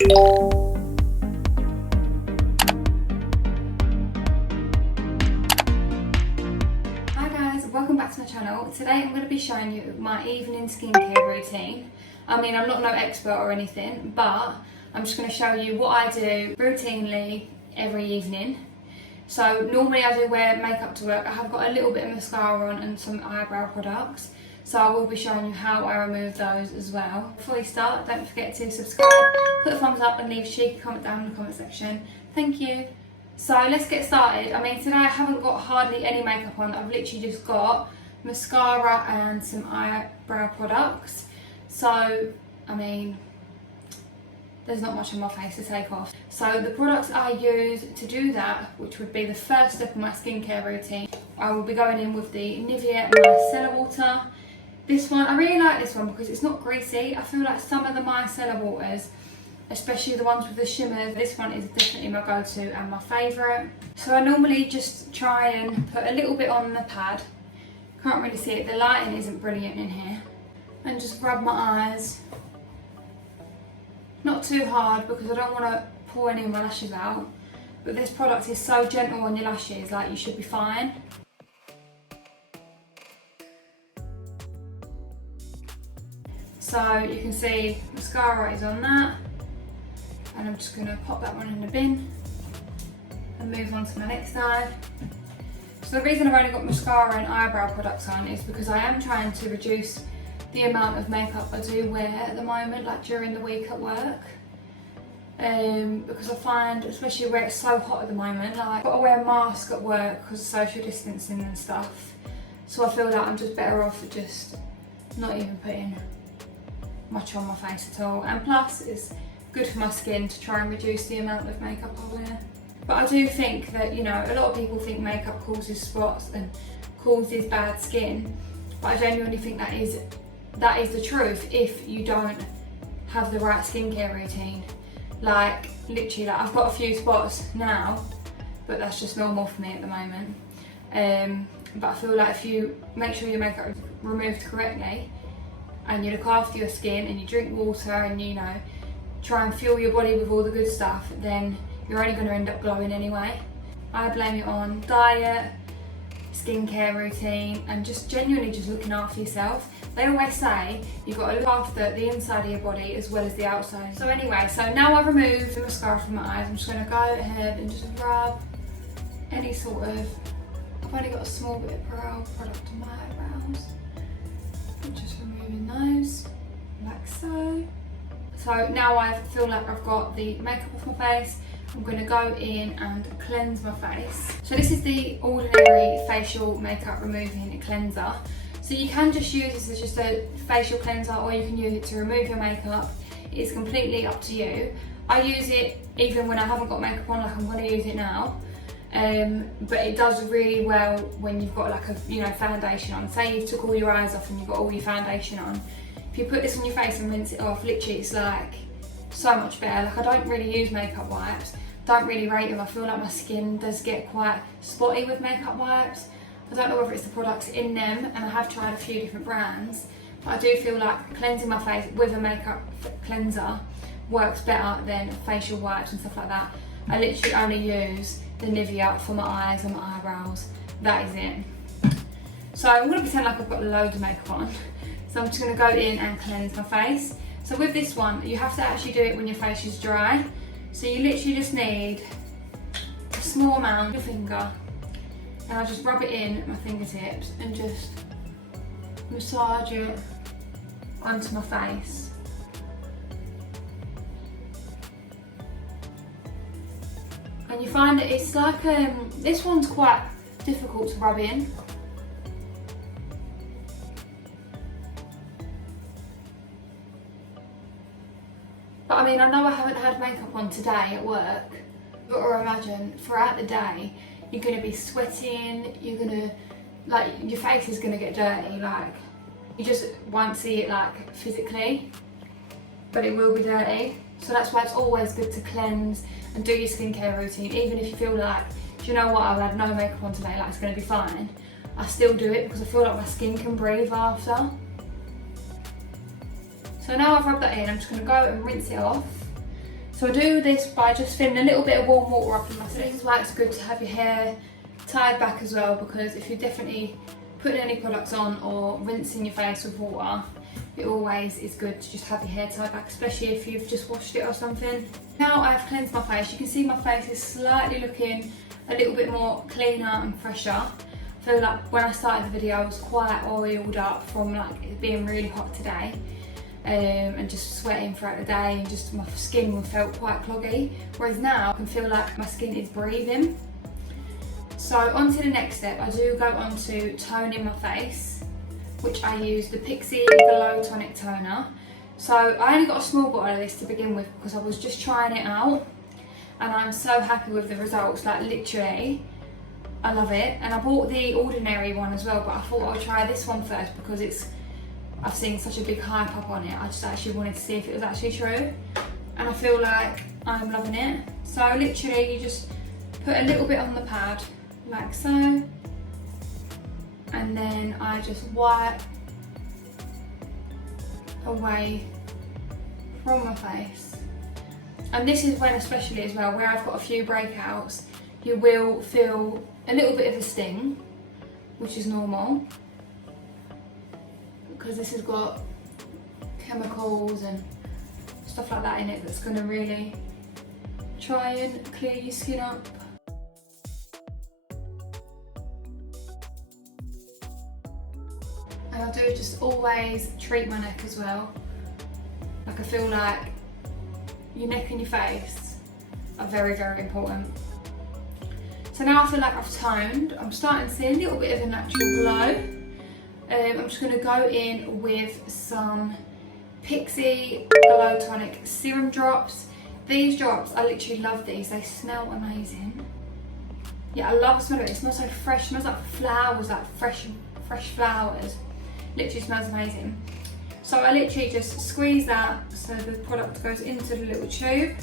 Welcome back to my channel. Today I'm going to be showing you my evening skincare routine. I mean, I'm not no expert or anything, but I'm just going to show you what I do routinely every evening. So normally I do wear makeup to work. I have got a little bit of mascara on and some eyebrow products, so I will be showing you how I remove those as well. Before we start, don't forget to subscribe, put a thumbs up and leave a cheeky comment down in the comment section. Thank you. So let's get started. I mean, today I haven't got hardly any makeup on. I've literally just got mascara and some eyebrow products. So, I mean, there's not much on my face to take off. So the products I use to do that, which would be the first step of my skincare routine, I will be going in with the Nivea Micellar Water. This one, I really like this one because it's not greasy. I feel like some of the micellar waters, especially the ones with the shimmers, this one is definitely my go-to and my favourite. So I normally just try and put a little bit on the pad. Can't really see it, the lighting isn't brilliant in here. And just rub my eyes. Not too hard because I don't want to pull any of my lashes out. But this product is so gentle on your lashes, like you should be fine. So you can see mascara is on that. And I'm just going to pop that one in the bin and move on to my next eye. So the reason I've only got mascara and eyebrow products on is because I am trying to reduce the amount of makeup I do wear at the moment, like during the week at work. Because I find, especially where it's so hot at the moment, like I've got to wear a mask at work because of social distancing and stuff. So I feel like I'm just better off just not even putting much on my face at all. And plus it's good for my skin to try and reduce the amount of makeup I wear. But I do think that, you know, a lot of people think makeup causes spots and causes bad skin, but I genuinely think that is the truth if you don't have the right skincare routine. Like literally, like I've got a few spots now, but that's just normal for me at the moment. But I feel like if you make sure your makeup is removed correctly and you look after your skin and you drink water and, you know, try and fuel your body with all the good stuff, then you're only going to end up glowing anyway. I blame it on diet, skincare routine, and just genuinely just looking after yourself. They always say you've got to look after the inside of your body as well as the outside. So anyway, so now I've removed the mascara from my eyes, I'm just going to go ahead and just rub any sort of, I've only got a small bit of brow product on my eyebrows. I'm just removing those, like so. So now I feel like I've got the makeup off my face, I'm going to go in and cleanse my face. So this is the Ordinary Facial Makeup Removing Cleanser. So you can just use this as just a facial cleanser, or you can use it to remove your makeup. It's completely up to you. I use it even when I haven't got makeup on, like I'm going to use it now. But it does really well when you've got like a, you know, foundation on. Say you took all your eyes off and you've got all your foundation on. If you put this on your face and rinse it off, literally it's like so much better. Like I don't really use makeup wipes, don't really rate them. I feel like my skin does get quite spotty with makeup wipes. I don't know whether it's the products in them, and I have tried a few different brands, but I do feel like cleansing my face with a makeup cleanser works better than facial wipes and stuff like that. I literally only use the Nivea for my eyes and my eyebrows. That is it. So I'm going to pretend like I've got loads of makeup on. So I'm just going to go in and cleanse my face. So with this one, you have to actually do it when your face is dry. So you literally just need a small amount of your finger, and I'll just rub it in at my fingertips and just massage it onto my face. And you find that it's like, this one's quite difficult to rub in. But I mean, I know I haven't had makeup on today at work, but or imagine throughout the day, you're gonna be sweating, you're gonna, like, your face is gonna get dirty, like, you just won't see it like physically, but it will be dirty. So that's why it's always good to cleanse and do your skincare routine, even if you feel like, do you know what, I've had no makeup on today, like it's gonna be fine. I still do it because I feel like my skin can breathe after. So now I've rubbed that in, I'm just going to go and rinse it off. So I do this by just filling a little bit of warm water up in my skin. This is why it's good to have your hair tied back as well, because if you're definitely putting any products on or rinsing your face with water, it always is good to just have your hair tied back, especially if you've just washed it or something. Now I've cleansed my face, you can see my face is slightly looking a little bit more cleaner and fresher. I feel like when I started the video I was quite oiled up from like it being really hot today, and just sweating throughout the day, and just my skin felt quite cloggy, whereas now I can feel like my skin is breathing. So on to the next step, I do go on to toning my face, which I use the 𝙙𝙬𝙪𝙘𝙩𝙖 Tonic Toner. So I only got a small bottle of this to begin with because I was just trying it out, and I'm so happy with the results, like literally, I love it. And I bought the ordinary one as well, but I thought I'd try this one first because I've seen such a big hype up on it. I just actually wanted to see if it was actually true, and I feel like I'm loving it. So literally you just put a little bit on the pad, like so, and then I just wipe away from my face. And this is when, especially as well, where I've got a few breakouts, you will feel a little bit of a sting, which is normal, because this has got chemicals and stuff like that in it that's going to really try and clear your skin up. And I do just always treat my neck as well. Like I feel like your neck and your face are very, very important. So now I feel like I've toned, I'm starting to see a little bit of a natural glow. I'm just going to go in with some 𝙙𝙬𝙪𝙘𝙪𝙘 Tonic Serum Drops. These drops, I literally love these, they smell amazing. Yeah, I love the smell of it, it smells so fresh, it smells like flowers, like fresh flowers. Literally smells amazing. So I literally just squeeze that so the product goes into the little tube,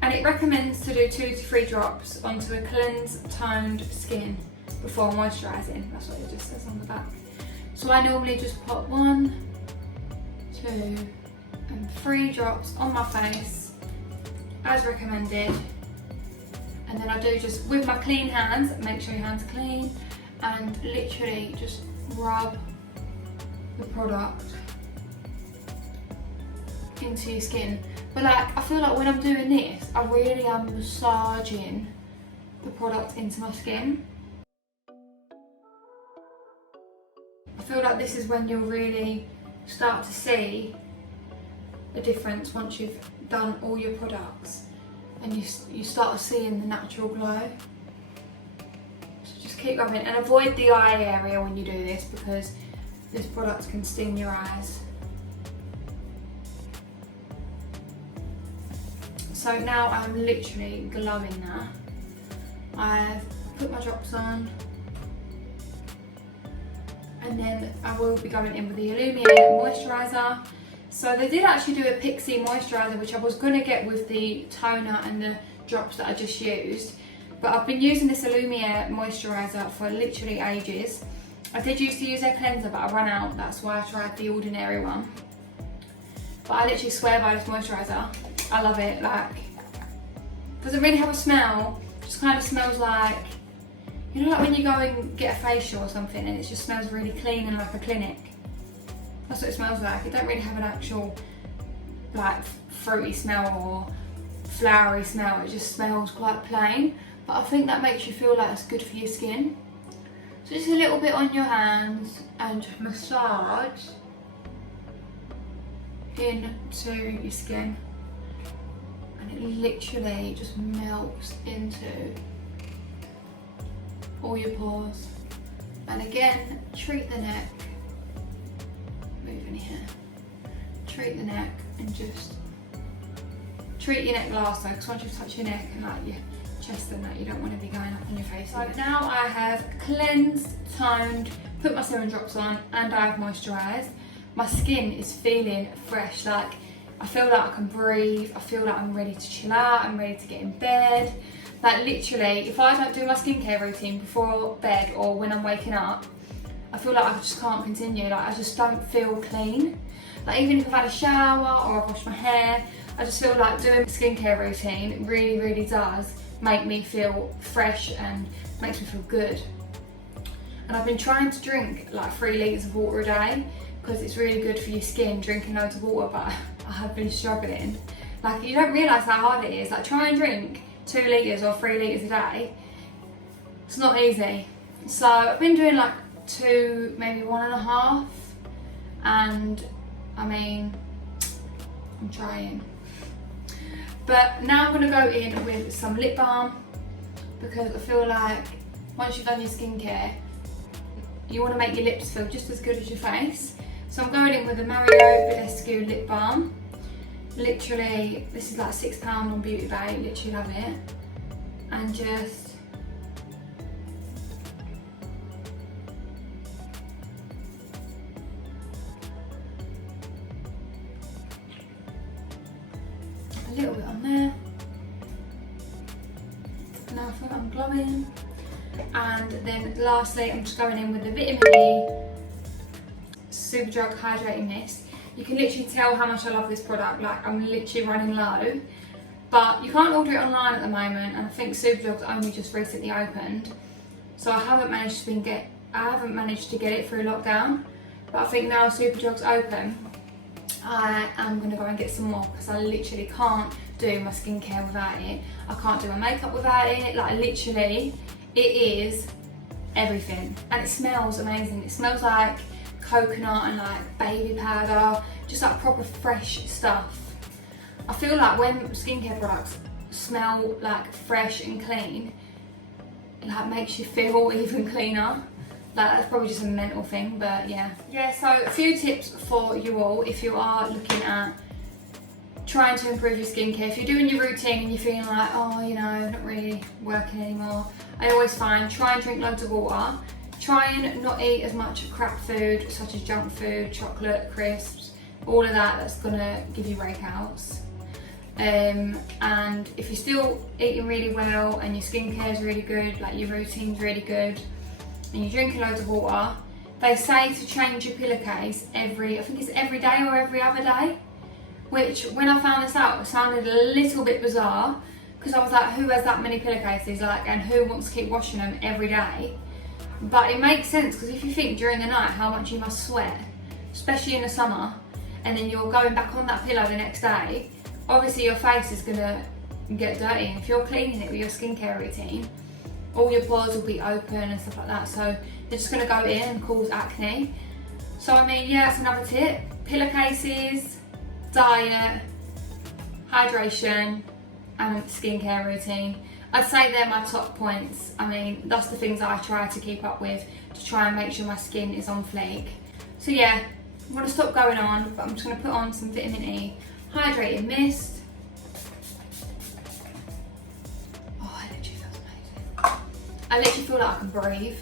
and it recommends to do 2 to 3 drops onto a cleansed, toned skin before moisturising. That's what it just says on the back. So I normally just put 1, 2 and 3 drops on my face as recommended, and then I do just with my clean hands, make sure your hands are clean, and literally just rub the product into your skin. But like, I feel like when I'm doing this, I really am massaging the product into my skin. I feel like this is when you'll really start to see a difference once you've done all your products, and you start seeing the natural glow. So just keep rubbing, and avoid the eye area when you do this because this product can sting your eyes. So now I'm literally glowing now. I've put my drops on, and then I will be going in with the 𝙬𝙬𝙪𝙘𝙪𝙘 moisturiser. So they did actually do a Pixie moisturiser, which I was going to get with the toner and the drops that I just used, but I've been using this 𝙬𝙬𝙪𝙘 moisturiser for literally ages. I did used to use their cleanser, but I ran out, that's why I tried the ordinary one. But I literally swear by this moisturiser. I love it. Like, doesn't really have a smell, just kind of smells like, you know, like when you go and get a facial or something and it just smells really clean and like a clinic. That's what it smells like. It don't really have an actual like fruity smell or flowery smell, it just smells quite plain, but I think that makes you feel like it's good for your skin. So just a little bit on your hands and massage into your skin, and it literally just melts into all your pores. And again, treat the neck, move in here, treat the neck, and just treat your neck last though, because once you've touched your neck and like your chest and that, you don't want to be going up on your face. So now I have cleansed, toned, put my serum drops on, and I have moisturised. My skin is feeling fresh, like I feel like I can breathe, I feel like I'm ready to chill out, I'm ready to get in bed. Like literally, if I don't do my skincare routine before bed or when I'm waking up, I feel like I just can't continue, like I just don't feel clean. Like even if I've had a shower or I've washed my hair, I just feel like doing a skincare routine really, really does make me feel fresh and makes me feel good. And I've been trying to drink like 3 litres of water a day because it's really good for your skin, drinking loads of water, but I have been struggling. Like you don't realise how hard it is. Like try and drink 2 litres or 3 litres a day. It's not easy. So I've been doing like 2, maybe 1.5, and I mean, I'm trying. But now I'm going to go in with some lip balm because I feel like once you've done your skincare, you want to make your lips feel just as good as your face. So I'm going in with the Mario Badescu lip balm. Literally, this is like £6 on Beauty Bay, literally love it. And just a little bit on there. Now I feel like I'm glowing. And then lastly, I'm just going in with the Vitamin E Superdrug Hydrating Mist. You can literally tell how much I love this product, like I'm literally running low. But you can't order it online at the moment, and I think Superdrug's only just recently opened. So I haven't managed to get it through lockdown. But I think now Superdrug's open, I am going to go and get some more because I literally can't do my skincare without it. I can't do my makeup without it, like literally. It is everything, and it smells amazing. It smells like coconut and like baby powder, just like proper fresh stuff. I feel like when skincare products smell like fresh and clean, it like makes you feel even cleaner. Like that's probably just a mental thing, but yeah. Yeah, so a few tips for you all if you are looking at trying to improve your skincare. If you're doing your routine and you're feeling like, oh, you know, not really working anymore, I always find try and drink loads of water. Try and not eat as much crap food such as junk food, chocolate, crisps, all of that that's gonna give you breakouts. And if you're still eating really well and your skincare is really good, like your routine's really good, and you're drinking loads of water, they say to change your pillowcase I think it's every day or every other day. Which, when I found this out, it sounded a little bit bizarre because I was like, who has that many pillowcases, like, and who wants to keep washing them every day? But it makes sense because if you think during the night how much you must sweat, especially in the summer, and then you're going back on that pillow the next day, obviously your face is gonna get dirty. And if you're cleaning it with your skincare routine, all your pores will be open and stuff like that. So they're just gonna go in and cause acne. So I mean, yeah, that's another tip. Pillowcases, diet, hydration, and skincare routine. I'd say they're my top points. I mean, that's the things I try to keep up with to try and make sure my skin is on fleek. So yeah, I'm gonna stop going on, but I'm just gonna put on some Vitamin E Hydrating Mist. Oh, it literally feels amazing. I literally feel like I can breathe,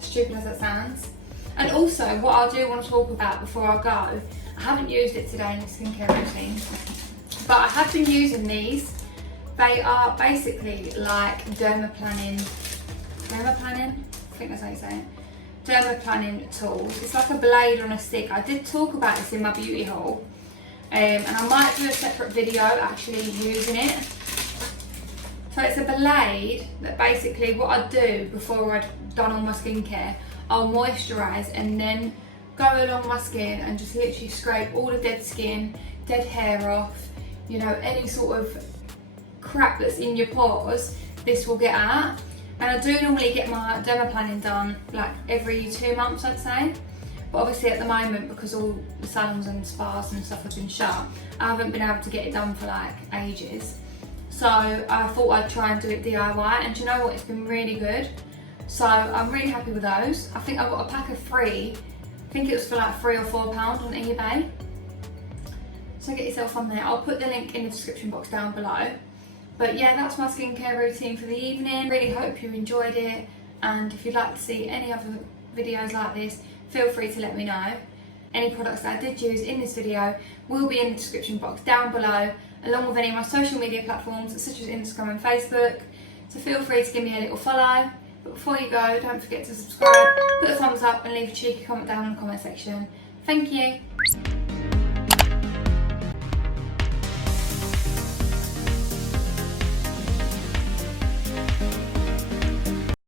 stupid as that sounds. And also, what I do want to talk about before I go, I haven't used it today in the skincare routine, but I have been using these. They are basically like dermaplaning, I think that's how you say it, dermaplaning tools. It's like a blade on a stick. I did talk about this in my beauty haul, and I might do a separate video actually using it. So it's a blade that basically what I do before I've done all my skincare, I'll moisturise and then go along my skin and just literally scrape all the dead skin, dead hair off, you know, any sort of crap that's in your pores, this will get at. And I do normally get my dermaplaning done like every 2 months, I'd say. But obviously at the moment, because all the salons and spas and stuff have been shut, I haven't been able to get it done for like ages. So I thought I'd try and do it DIY, and do you know what, it's been really good. So I'm really happy with those. I think I got a pack of 3. I think it was for like £3 or £4 on eBay. So get yourself on there. I'll put the link in the description box down below. But yeah, that's my skincare routine for the evening. Really hope you enjoyed it, and if you'd like to see any other videos like this, feel free to let me know. Any products that I did use in this video will be in the description box down below, along with any of my social media platforms such as Instagram and Facebook. So feel free to give me a little follow. But before you go, don't forget to subscribe, put a thumbs up and leave a cheeky comment down in the comment section. Thank you.